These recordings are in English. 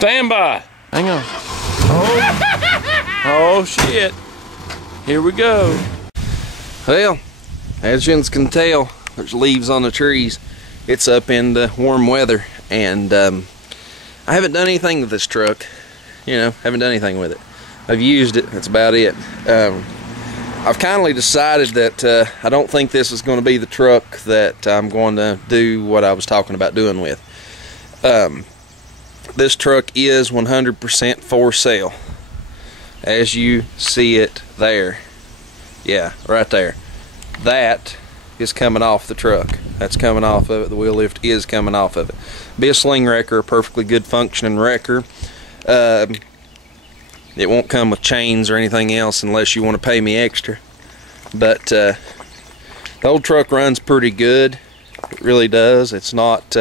Stand by. Hang on. Oh shit. Here we go. Well, as you can tell, there's leaves on the trees. It's up in the warm weather, and I haven't done anything with this truck. You know, haven't done anything with it. I've used it, that's about it. I've kindly decided that I don't think this is going to be the truck that I'm going to do what I was talking about doing with. This truck is 100% for sale. As you see it there. Yeah, right there. That is coming off the truck. That's coming off of it. The wheel lift is coming off of it. Be a sling wrecker, a perfectly good functioning wrecker. It won't come with chains or anything else unless you want to pay me extra. But the old truck runs pretty good. It really does. It's not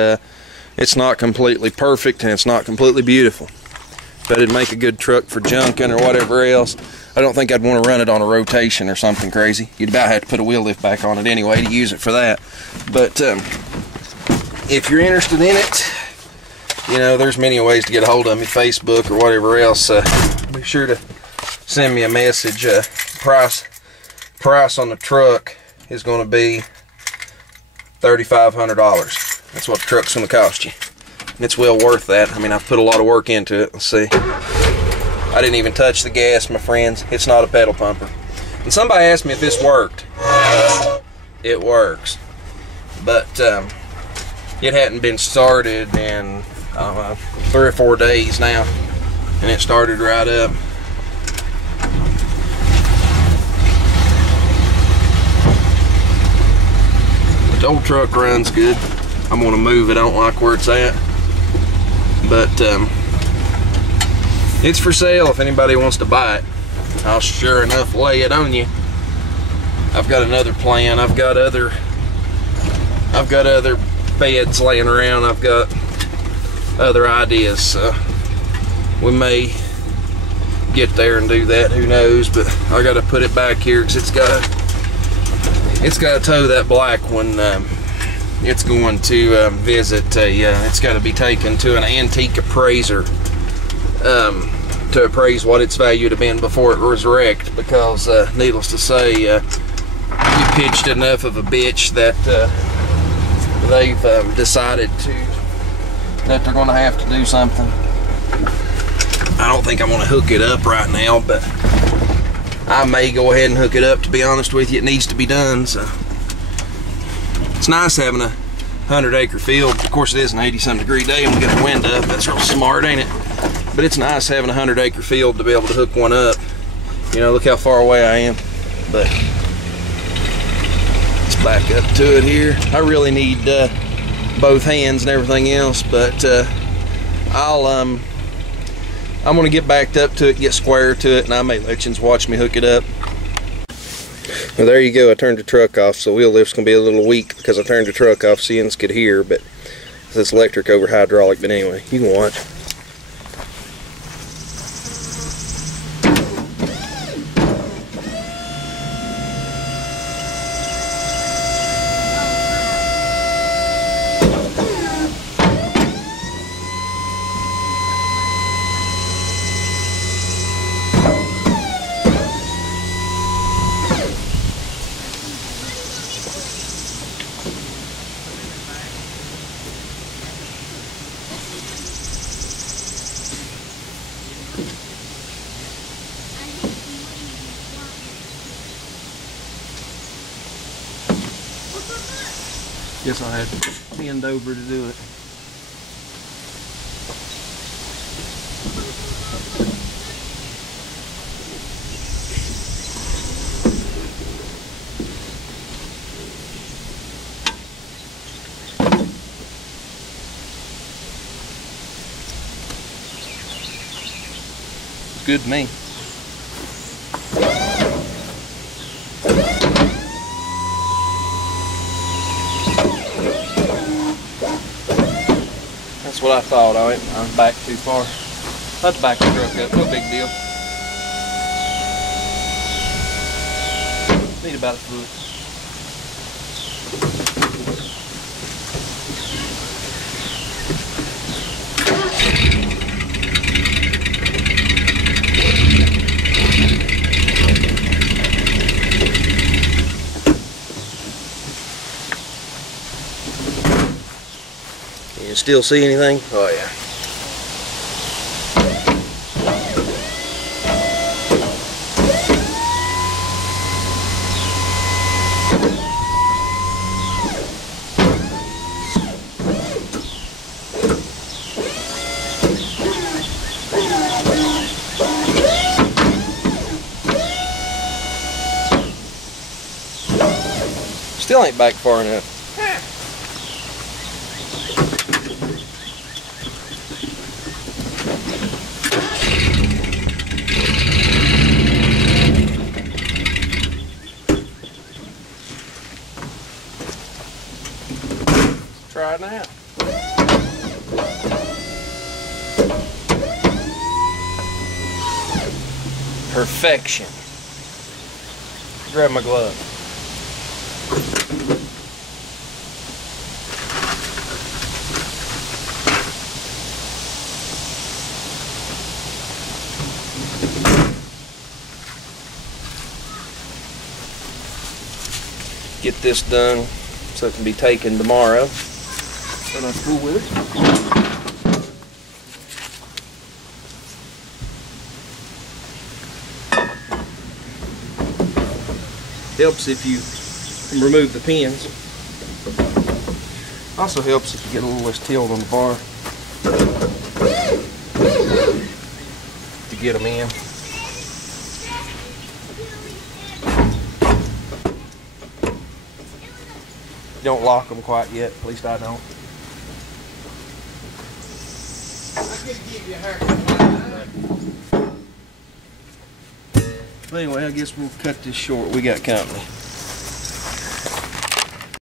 completely perfect, and it's not completely beautiful. But it'd make a good truck for junking or whatever else. I don't think I'd want to run it on a rotation or something crazy. You'd about have to put a wheel lift back on it anyway to use it for that. But if you're interested in it, you know, there's many ways to get a hold of me, Facebook or whatever else. Be sure to send me a message. Price on the truck is going to be $3,500. That's what the truck's going to cost you. And it's well worth that. I mean, I've put a lot of work into it. Let's see. I didn't even touch the gas, my friends. It's not a pedal pumper. And somebody asked me if this worked. It works. But it hadn't been started in, I don't know, 3 or 4 days now. And it started right up. The old truck runs good. I'm gonna move it. I don't like where it's at. But it's for sale if anybody wants to buy it. I'll sure enough lay it on you. I've got another plan. I've got other beds laying around. I've got other ideas. So we may get there and do that. Who knows? But I got to put it back here because it's got to tow that black one. It's going to visit it's got to be taken to an antique appraiser to appraise what its value would have been before it was wrecked, because needless to say, you pitched enough of a bitch that they've decided that they're going to have to do something. I don't think I want to hook it up right now, but I may go ahead and hook it up. To be honest with you, it needs to be done. So it's nice having a 100-acre field. Of course, it is an 80-some degree day and we got the wind up. That's real smart, ain't it? But it's nice having a 100-acre field to be able to hook one up. You know, look how far away I am. But let's back up to it here. I really need both hands and everything else, but I'm gonna get backed up to it, get square to it, and I may let you watch me hook it up. Well, there you go. I turned the truck off, so wheel lift's gonna be a little weak because I turned the truck off so you could hear, but it's electric over hydraulic. But anyway, you can watch. Guess I'll have to bend over to do it. Good to me. That's what I thought of it. I'm back too far. Let's back the truck up. No big deal. Need about a foot. still see anything? Oh yeah. Still ain't back far enough. Try it now. Perfection. Grab my glove. Get this done so it can be taken tomorrow. And I'm cool with it. Helps if you remove the pins. Also helps if you get a little less tilt on the bar to get them in. Don't lock them quite yet, at least I don't. But anyway, I guess we'll cut this short. We got company.